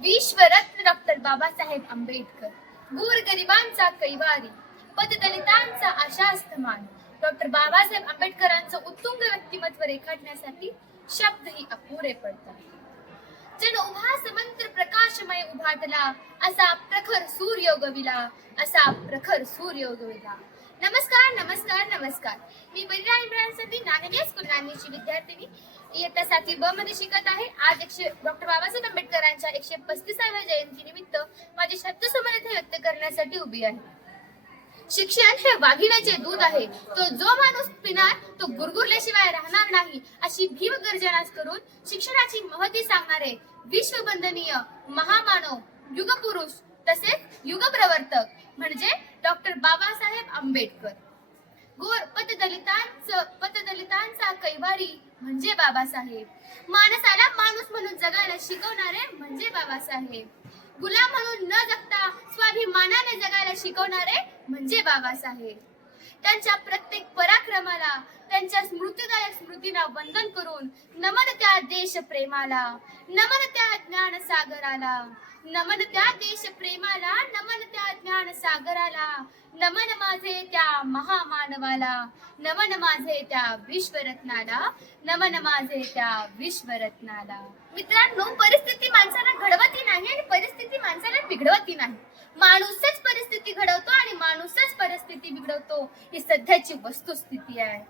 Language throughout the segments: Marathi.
विश्वरत्न डॉक्टर बाबासाहेब आंबेडकर, गोरगरिबांचा कैवारी, पददलितांचा आशास्थमान. डॉक्टर बाबासाहेब आंबेडकरांचं उत्तुंग व्यक्तिमत्व रेखाटण्यासाठी शब्दही अपुरे पडतात. जण उभा समंत्र प्रकाशमय उभाटला, असा प्रखर सूर्य उगविला, असा प्रखर सूर्य उगविला. नमस्कार नमस्कार नमस्कार. मी बरीरा इम्रानसाठी नानगे स्कूल नांदेडची विद्यार्थिनी इयत्ता 7वी ब मध्ये शिकत आहे. आज डॉक्टर बाबासाहेब आंबेडकरांच्या 135व्या जयंती निमित्त माझे शब्द समर्थ व्यक्त करण्यासाठी उभी आहे. शिक्षण हे वाघिणीचे दूध आहे, तो जो माणूस पिणार तो गुरगुरल्याशिवाय राहणार नाही, अशी भीम गर्जना करून शिक्षणाची महती सांगणारे विश्ववंदनीय महामानव, युगपुरुष तसेच युगप्रवर्तक म्हणजे डॉक्टर बाबासाहेब आंबेडकर. पददलितांचा कैवारी म्हणजे बाबासाहेब. माणसाला माणूस म्हणून जगायला शिकवणारे म्हणजे बाबासाहेब. गुलाम म्हणून न जगता स्वाभिमानाने जगायला शिकवणारे म्हणजे बाबासाहेब. त्यांच्या प्रत्येक पराक्रमाला, त्यांच्या स्मृतिदायक स्मृतींना वंदन करून नमन त्या देश प्रेमाला, नमन त्या ज्ञान सागराला, नमन त्या देश प्रेमाला, नमन त्या ज्ञान सागराला, नमन माझे त्या महामानवाला, नमन माझे त्या विश्वरत्नाला, नमन माझे त्या विश्वरत्नाला. मित्रांनो, परिस्थिती माणसाला घडवती नाही आणि परिस्थिती माणसाला बिघडवती नाही. माणूसच परिस्थिती घडवतो आणि माणूसच परिस्थिती बिघडवतो, ही सध्याची वस्तुस्थिती आहे.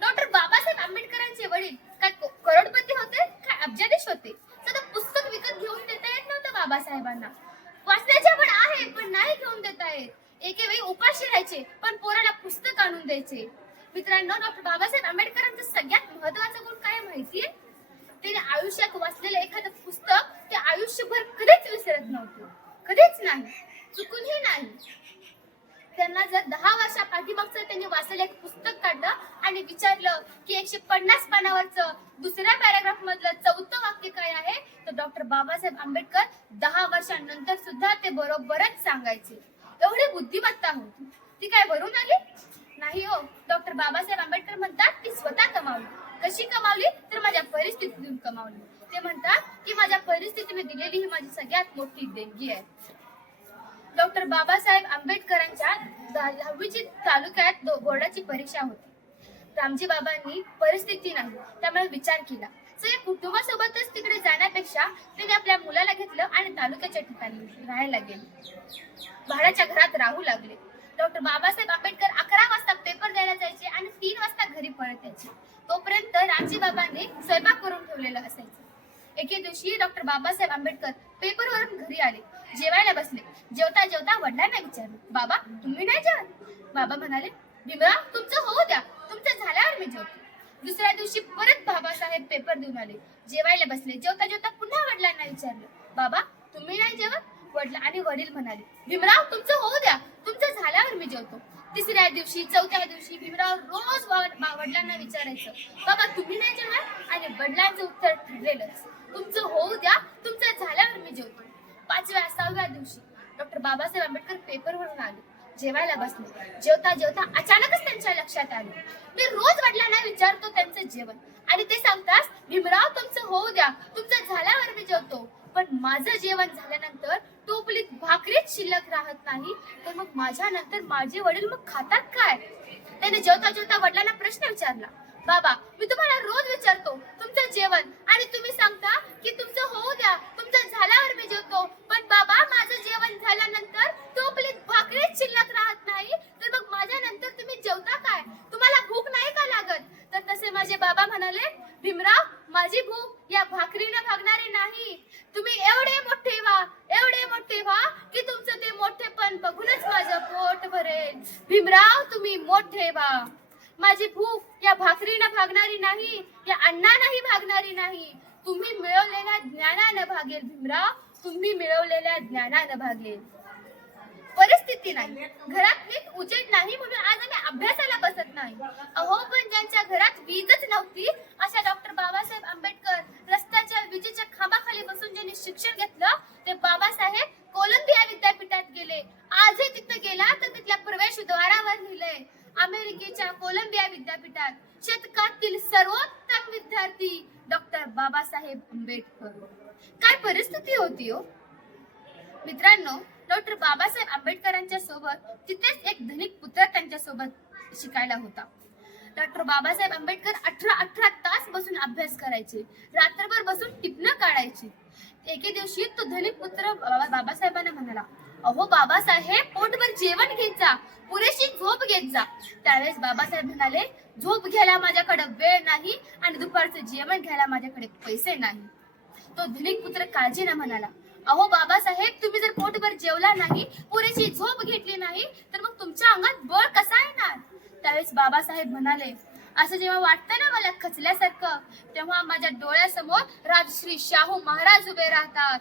डॉक्टर बाबासाहेब आंबेडकरांचे वडील काय करोडपती होते, काय अब्जाधीश होते? सध्या पुस्तक विकत घेऊन देता येत नव्हतं बाबासाहेबांना. वाचण्याच्या पण आहे पण नाही घेऊन देता येत. एके वेळी उपाशी राहायचे पण पोराला पुस्तक आणून द्यायचे. मित्रांनो, डॉक्टर बाबासाहेब आंबेडकरांचा सगळ्यात महत्त्वाचा गुण काय माहितीये? त्याने आयुष्यात वाचलेलं एखादं पुस्तक ते आयुष्यभर कधीच विसरत नव्हते, कधीच नाही, चुकूनही नाही. त्यांना जर 10 वर्षा पाठीमागचं त्यांनी वाचलेलं एक पुस्तक काढलं आणि विचारलं की 150 पानावरचं दुसऱ्या पॅराग्राफ मधलं 4थं वाक्य काय आहे, तर डॉक्टर बाबासाहेब आंबेडकर 10 वर्षांनंतर सुद्धा ते बरोबरच सांगायचे. एवढी बुद्धिमत्ता होती. ती काय वरून आली नाही हो. डॉक्टर बाबासाहेब आंबेडकर म्हणतात ती स्वतः कमावली. कशी कमावली? तर माझ्या परिस्थितीतून कमावली. ते म्हणतात की माझ्या परिस्थितीने दिलेली ही माझी सगळ्यात मोठी देणगी आहे. डॉक्टर बाबासाहेब आंबेडकरांच्या 10वीची तालुक्यात बोर्डाची परीक्षा होती. रामजी बाबांनी परिस्थिती नाही त्यामुळे विचार केला. सगळ्या कुटुंबासोबतच तिकडे जाण्यापेक्षा त्यांनी आपल्या मुलाला घेतलं आणि तालुक्याच्या ठिकाणी राहायला गेले. भाड्याच्या घरात राहू लागले. डॉक्टर बाबासाहेब आंबेडकर 11 वाजता पेपर द्यायला जायचे आणि 3 वाजता घरी परत यायचे. तोपर्यंत रामजी बाबांनी स्वयंपाक करून ठेवलेलं असायचं. एके दिवशी डॉक्टर बाबासाहेब आंबेडकर पेपरवरून घरी आले. जेवायला बसले. जेवता जेवता वडिलांना विचारले, बाबा तुम्ही नाही जेवत? बाबा म्हणाले, भीमराव तुमचं होऊ द्या, तुमचं झाल्यावर मी जेवतो. दुसऱ्या दिवशी परत बाबासाहेब पेपर देऊन आले. जेवायला बसले. जेवता जेवता पुन्हा वडिलांना विचारले, बाबा तुम्ही नाही जेवत? वडील म्हणाले, भीमराव तुमचं होऊ द्या, तुमचं झाल्यावर मी जेवतो. तिसऱ्या दिवशी, चौथ्या दिवशी भीमराव रोज वडिलांना विचारायचं, बाबा तुम्ही नाही जेवत? आणि वडिलांचं उत्तर ठरलेलंच, तुमचं होऊ द्या, तुमचं झाल्यावर मी जेवतो. 5व्या 6व्या दिवशी डॉक्टर बाबासाहेब आंबेडकर पेपरवरून आले. जेवायला बसले. जेवता जेवता अचानकच त्यांच्या लक्षात आले, मी रोज वडिलांना विचारतो त्यांचं जेवण आणि ते सांगतात भीमराव तुमचं होऊ द्या, तुमचं झाल्यावर मी जेवतो. पण माझं जेवण झाल्यानंतर टोपलीत भाकरीच शिल्लक राहत नाही, तर मग माझ्यानंतर माझे वडील मग खातात काय? त्याने जेवता जेवता वडिलांना प्रश्न विचारला, बाबा मी तुम्हाला रोज विचारतो तुमचं जेवण आणि तुम्ही सांगता की तुमचं होऊ द्या, तुमचं झाल्यावर मी जेवतो. पण बाबा माझं जेवण झाल्यानंतर टोपलीत भाकरीच शिल्लक राहत नाही, तर मग माझ्यानंतर तुम्ही जेवता काय? तुम्हाला भूक नाही का लागत? तर तसे माझे बाबा म्हणाले, भीमराव माझी भूक या भाकरीने भागणारी नाही. तुम्ही एवढे मोठे व्हा की तुमचं ते मोठेपण बघूनच माझं पोट भरेल. भीमराव तुम्ही मोठे व्हा. माझी भूक या भाकरीनं भागणारी नाही, या अन्नानंही भागणारी नाही. तुम्ही मिळवलेल्या ज्ञानानं भागेल भीमराव, तुम्ही मिळवलेल्या ज्ञानानं भागेल. परिस्थिती नाही, घरात नीट उजेड नाही म्हणून आज आम्ही अभ्यासाला बसत नाही. अहो पण ज्यांच्या घरात वीजच नव्हती अशा डॉक्टर बाबासाहेब आंबेडकर रस्त्याच्या विजेच्या खांबाखाली बसून ज्यांनी शिक्षण घेतलं ते बाबासाहेब कोलंबिया विद्यापीठात गेले. आजही तिथे गेला तर तिथल्या प्रवेशद्वारावर लिहिलंय, अमेरिकेच्या कोलंबिया विद्यापीठात शतकातील सर्वोत्तम विद्यार्थी डॉक्टर बाबासाहेब आंबेडकर. आंबेडकर. काय परिस्थिती होती हो मित्रांनो. डॉक्टर बाबासाहेब आंबेडकरांच्या सोबत तिथेच एक धनिक पुत्र त्यांच्या सोबत शिकायला होता. डॉक्टर बाबासाहेब आंबेडकर 18 तास बसून अभ्यास करायचे, रात्रभर बसून टिपणं काढायचे. एके दिवशी तो धनिक पुत्र बाबासाहेबांना म्हणाला, अहो बाबासाहेब, पोटभर जेवण घेत जा, पुरेशी झोप घेत जा. त्यावेळेस बाबासाहेब म्हणाले, झोप घ्यायला माझ्याकडे वेळ नाही आणि दुपारचं जेवण घ्यायला माझ्याकडे पैसे नाही. तो धनिक पुत्र काळजीने म्हणाला, अहो बाबासाहेब, तुम्ही जर पोटभर जेवला नाही, पुरेशी झोप घेतली नाही, तर मग तुमच्या अंगात बळ कसा येणार? त्यावेळेस बाबासाहेब म्हणाले, असं जेव्हा वाटतं ना मला खचल्यासारखं, तेव्हा माझ्या डोळ्यासमोर राजश्री शाहू महाराज उभे राहतात.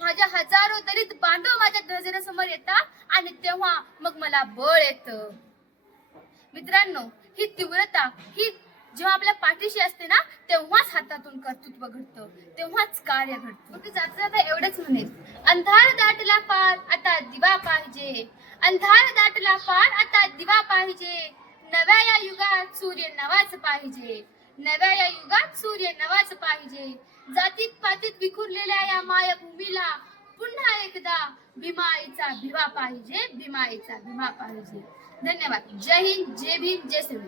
माझ्या हजारो दलित बांधव माझ्या नजरेसमोर येतात आणि तेव्हा मग मला बळ येतं. मित्रांनो, ही तीव्रता ही जेव्हा आपल्या पाठीशी असते ना, तेव्हाच हातातून कर्तृत्व घडतं, तेव्हाच कार्य घडतं. मी जाता जाता एवढंच म्हणेन, अंधार दाटला पार आता दिवा पाहिजे, अंधार दाटला पार आता दिवा पाहिजे. नव्या या युगात सूर्य नवाच पाहिजे, नव्या या युगात सूर्य नवाच पाहिजे. जातीत पातीत विखुरलेल्या या मायभूमीला पुन्हा एकदा भीमाईचा भिवा पाहिजे, भीमाईचा भिवा पाहिजे. धन्यवाद. जय हिंद, जय भीम, जय श्री.